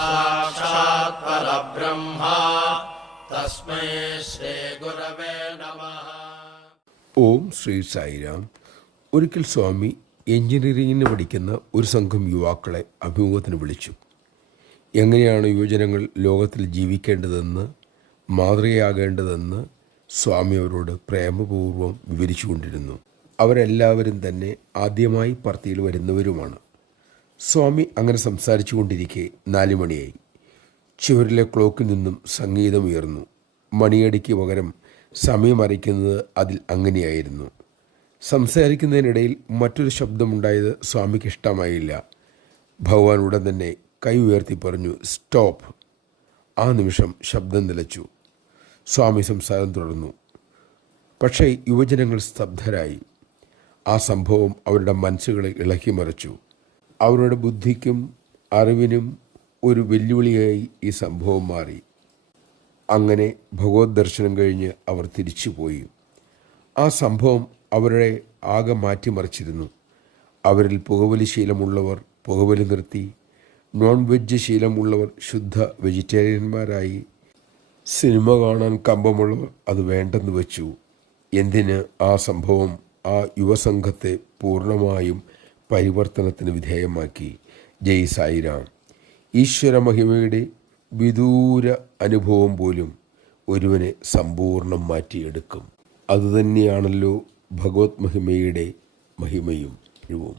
സാക്ഷാത് പരബ്രഹ്മ തസ്മൈ ശ്രീ ഗുരവേ നമഃ. ഓം ശ്രീ സായിരാം. ഒരിക്കൽ സ്വാമി എഞ്ചിനീയറിംഗിന് പഠിക്കുന്ന ഒരു സംഘം യുവാക്കളെ അഭിമുഖത്തിന് വിളിച്ചു. എങ്ങനെയാണ് യുവജനങ്ങൾ ലോകത്തിൽ ജീവിക്കേണ്ടതെന്ന്, മാതൃകയാകേണ്ടതെന്ന് സ്വാമി അവരോട് പ്രേമപൂർവ്വം വിവരിച്ചുകൊണ്ടിരുന്നു. അവരെല്ലാവരും തന്നെ ആദ്യമായി പാർട്ടിയിൽ വരുന്നവരുമാണ്. സ്വാമി അങ്ങനെ സംസാരിച്ചു കൊണ്ടിരിക്കെ 4 മണിയായി. ചുവരിലെ ക്ലോക്കിൽ നിന്നും സംഗീതമുയർന്നു. മണിയടിക്ക് പകരം സമയം അറിയിക്കുന്നത് അതിൽ അങ്ങനെയായിരുന്നു. സംസാരിക്കുന്നതിനിടയിൽ മറ്റൊരു ശബ്ദമുണ്ടായത് സ്വാമിക്ക് ഇഷ്ടമായില്ല. ഭഗവാൻ ഉടൻ തന്നെ കൈ ഉയർത്തി പറഞ്ഞു, സ്റ്റോപ്പ്. ആ നിമിഷം ശബ്ദം നിലച്ചു. സ്വാമി സംസാരം തുടർന്നു. പക്ഷേ യുവജനങ്ങൾ സ്തബ്ധരായി. ആ സംഭവം അവരുടെ മനസ്സുകളെ ഇളക്കിമറിച്ചു. അവരുടെ ബുദ്ധിക്കും അറിവിനും ഒരു വെല്ലുവിളിയായി ഈ സംഭവം മാറി. അങ്ങനെ ഭഗവത് ദർശനം കഴിഞ്ഞ് അവർ തിരിച്ചുപോയി. ആ സംഭവം അവരെ ആകെ മാറ്റിമറിച്ചിരുന്നു. അവരിൽ പുകവലി ശീലമുള്ളവർ പുകവലി നിർത്തി, നോൺ വെജ് ശീലമുള്ളവർ ശുദ്ധ വെജിറ്റേറിയന്മാരായി, സിനിമ കാണാൻ കമ്പമുള്ളവർ അത് വേണ്ടെന്ന് വെച്ചു. എന്തിന് ആ സംഭവം ആ യുവസംഘത്തെ പൂർണ്ണമായും പരിവർത്തനത്തിന് വിധേയമാക്കി. ജയ് സായിരാം. ഈശ്വര മഹിമയുടെ വിദൂര അനുഭവം പോലും ഒരുവനെ സമ്പൂർണ്ണം മാറ്റിയെടുക്കും. അതുതന്നെയാണല്ലോ ഭഗവത് മഹിമയുടെ മഹിമയും കഴിവും.